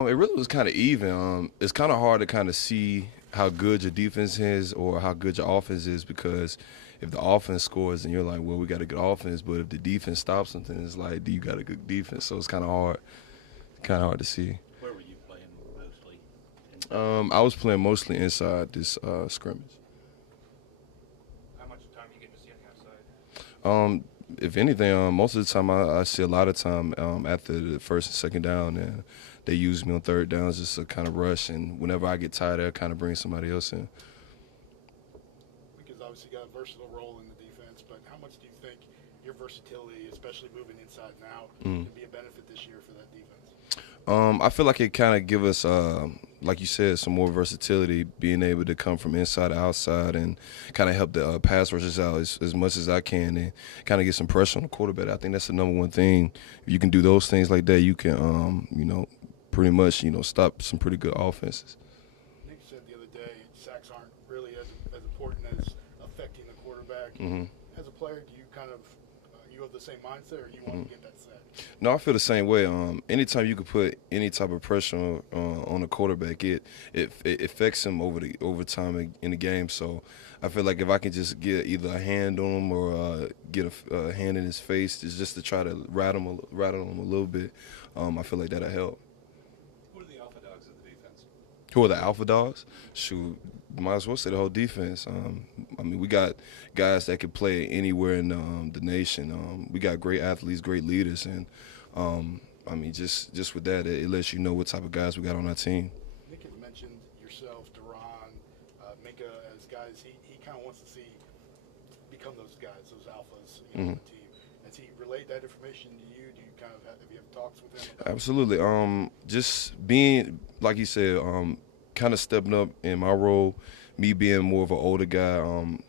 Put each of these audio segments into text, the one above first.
It really was kind of even. It's kind of hard to kind of see how good your defense is or how good your offense is because if the offense scores, then you're like, well, we got a good offense. But if the defense stops something, it's like, do you got a good defense? So it's kind of hard to see. Where were you playing mostly? I was playing mostly inside this scrimmage. How much time you getting to see on the outside? Um, if anything, most of the time I see a lot of time after the first and second down, and they use me on third downs just to kind of rush. And whenever I get tired, I kind of bring somebody else in. Because obviously you got a versatile role in the defense, but how much do you think your versatility, especially moving inside now, Mm. can be a benefit this year for that defense? I feel like it kind of give us, like you said, some more versatility, being able to come from inside to outside and kind of help the pass rushers out as much as I can and kind of get some pressure on the quarterback. I think that's the number one thing. If you can do those things like that, you can, pretty much, stop some pretty good offenses. Nick said the other day sacks aren't really as important as affecting the quarterback. Hmm. As a player, do you kind of you have the same mindset, or you want to get that sack? No, I feel the same way. Anytime you could put any type of pressure on a quarterback, it affects him over time in the game. So I feel like if I can just get either a hand on him or get a hand in his face, just to try to rattle him a little bit, I feel like that'll help. Who are the alpha dogs of the defense? Who are the alpha dogs? Shoot, might as well say the whole defense. We got guys that can play anywhere in the nation. We got great athletes, great leaders, and just with that, it lets you know what type of guys we got on our team. Nick has mentioned yourself, Duran, Minka as guys he kind of wants to see become those guys, those alphas, on the team. Has he relayed that information to you? Do you kind of have you have talks with him about Absolutely. Just being like you said, kind of stepping up in my role, me being more of an older guy.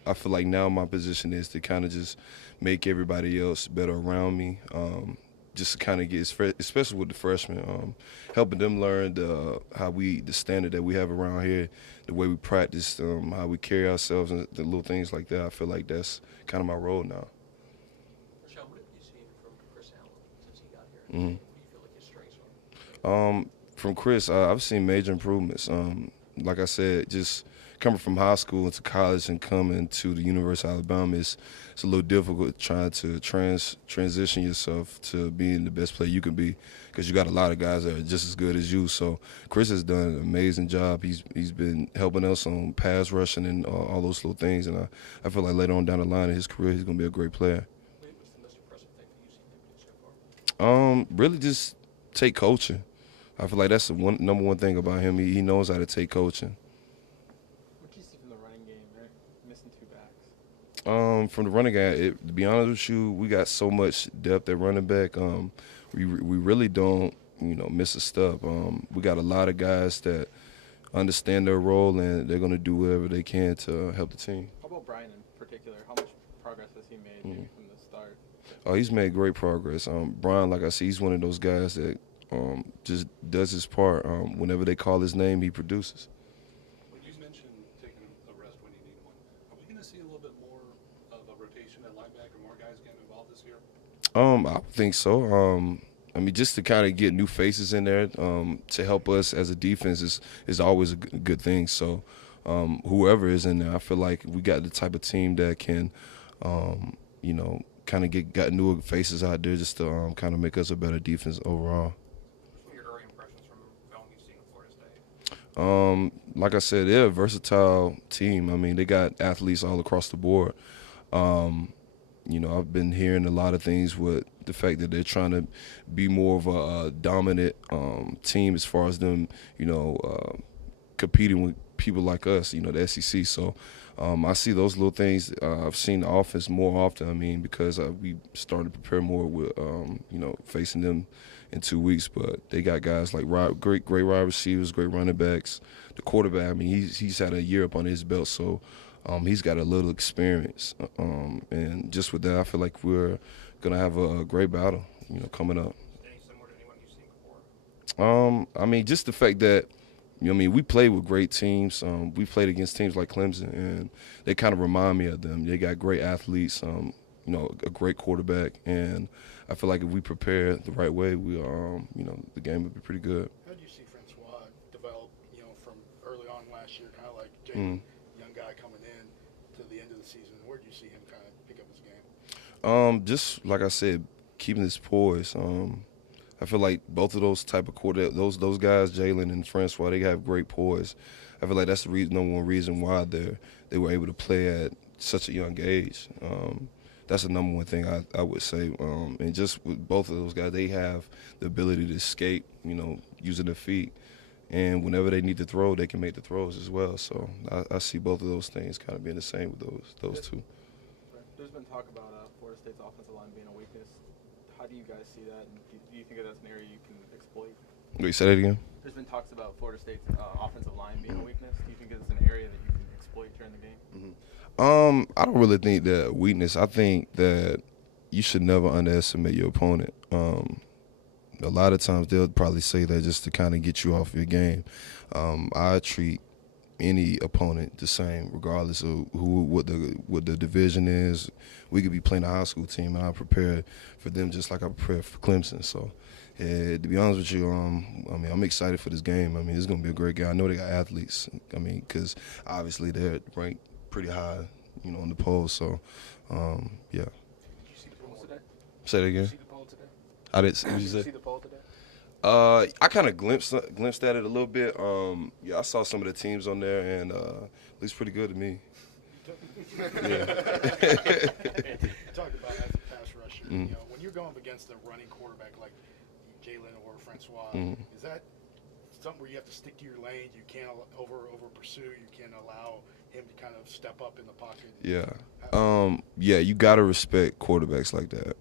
I feel like now my position is to kind of just make everybody else better around me. Just to kind of get, especially with the freshmen, helping them learn the standard that we have around here, the way we practice, how we carry ourselves, and the little things like that. I feel like that's kind of my role now. Rashaan, what have you seen from Chris Allen since he got here? Mhm. What do you feel like his strengths are? From Chris, I've seen major improvements. Like I said, just coming from high school into college and coming to the University of Alabama, it's a little difficult trying to transition yourself to being the best player you can be because you got a lot of guys that are just as good as you. So Chris has done an amazing job. He's been helping us on pass rushing and all those little things, and I feel like later on down the line in his career, he's going to be a great player. What's the most impressive thing that you've seen him do so far? Really just take coaching. I feel like that's the number one thing about him. He knows how to take coaching. What do you see from the running game? They're missing two backs. From the running game, to be honest with you, we got so much depth at running back. We really don't miss a step. We got a lot of guys that understand their role and they're gonna do whatever they can to help the team. How about Brian in particular? How much progress has he made maybe from the start? Oh, he's made great progress. Brian, like I said, he's one of those guys that just does his part. Whenever they call his name, he produces. When you mentioned taking a rest when you need one, are we going to see a little bit more of a rotation at linebacker, more guys getting involved this year? I think so. Just to kind of get new faces in there to help us as a defense is always a good thing. So, whoever is in there, I feel like we got the type of team that can, kind of got newer faces out there just to kind of make us a better defense overall. What are your early impressions from film you've seen at Florida State? Like I said, they're a versatile team. They got athletes all across the board. I've been hearing a lot of things with the fact that they're trying to be more of a dominant team as far as them, competing with people like us, the SEC. So I see those little things. I've seen the offense more often. Because we started to prepare more with, facing them in 2 weeks. But they got guys like great wide receivers, great running backs. The quarterback, he's had a year up on his belt, so he's got a little experience. And just with that, I feel like we're gonna have a great battle, coming up. Any similar to anyone you've seen before? Just the fact that we played with great teams. We played against teams like Clemson, and they kind of remind me of them. They got great athletes, a great quarterback, and I feel like if we prepare the right way, the game would be pretty good. how do you see Francisco Jalen, Mm. young guy coming in to the end of the season. Where do you see him kind of pick up his game? Just like I said, keeping his poise. I feel like both of those type of those guys, Jalen and Francois, they have great poise. I feel like that's the number one reason why they were able to play at such a young age. That's the number one thing I would say. And just with both of those guys, they have the ability to escape, using their feet. And whenever they need to throw, they can make the throws as well. So I see both of those things kind of being the same with those two. There's been talk about Florida State's offensive line being a weakness. How do you guys see that, and do you think that that's an area you can exploit? Wait, say that again? There's been talks about Florida State's offensive line being a weakness. Do you think it's an area that you can exploit during the game? I don't really think that weakness. I think that you should never underestimate your opponent. A lot of times they'll probably say that just to kind of get you off your game. I treat any opponent the same, regardless of what the division is. We could be playing a high school team, and I prepare for them just like I prepare for Clemson. So, to be honest with you, I'm excited for this game. It's going to be a great game. I know they got athletes. Because obviously they're ranked pretty high, on the polls. So, yeah. Did you see the poll today? Say that Did again. you see the poll today? I didn't. What Did you you say? see the poll today? I kind of glimpsed at it a little bit. Yeah, I saw some of the teams on there, and it looks pretty good to me. Yeah. Talk about as a pass rusher. Mm. When you're going up against a running quarterback like Jalen or Francois, Mm. is that something where you have to stick to your lane? You can't over pursue. You can't allow him to kind of step up in the pocket. Yeah. Yeah, you gotta respect quarterbacks like that.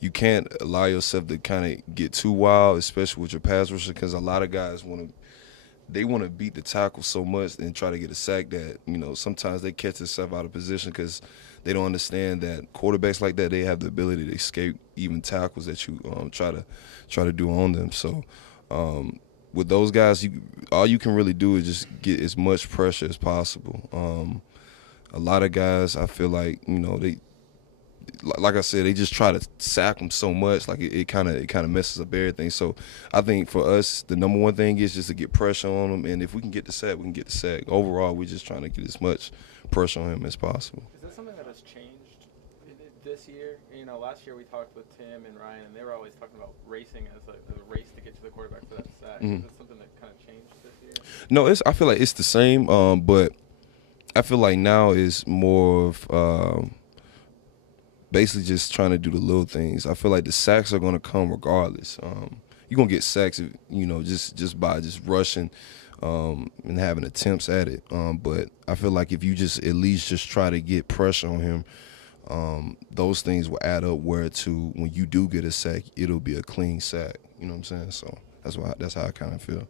You can't allow yourself to kind of get too wild, especially with your pass rusher, because a lot of guys want to beat the tackle so much and try to get a sack that sometimes they catch themselves out of position because they don't understand that quarterbacks like that, they have the ability to escape even tackles that you try to do on them. So with those guys, all you can really do is just get as much pressure as possible. A lot of guys, I feel like they. Like I said, they just try to sack them so much, like it kind of messes up everything. So I think for us, the number one thing is just to get pressure on them, and if we can get the sack, we can get the sack. Overall, we're just trying to get as much pressure on him as possible. Is that something that has changed this year? Last year we talked with Tim and Ryan, and they were always talking about racing as a race to get to the quarterback for that sack. Mhm. Is that something that kind of changed this year? No, I feel like it's the same, but I feel like now is more of basically just trying to do the little things. I feel like the sacks are going to come regardless. You're going to get sacks, just by just rushing and having attempts at it. But I feel like if you just at least just try to get pressure on him, those things will add up where to when you do get a sack, it'll be a clean sack. You know what I'm saying? So that's how I kind of feel.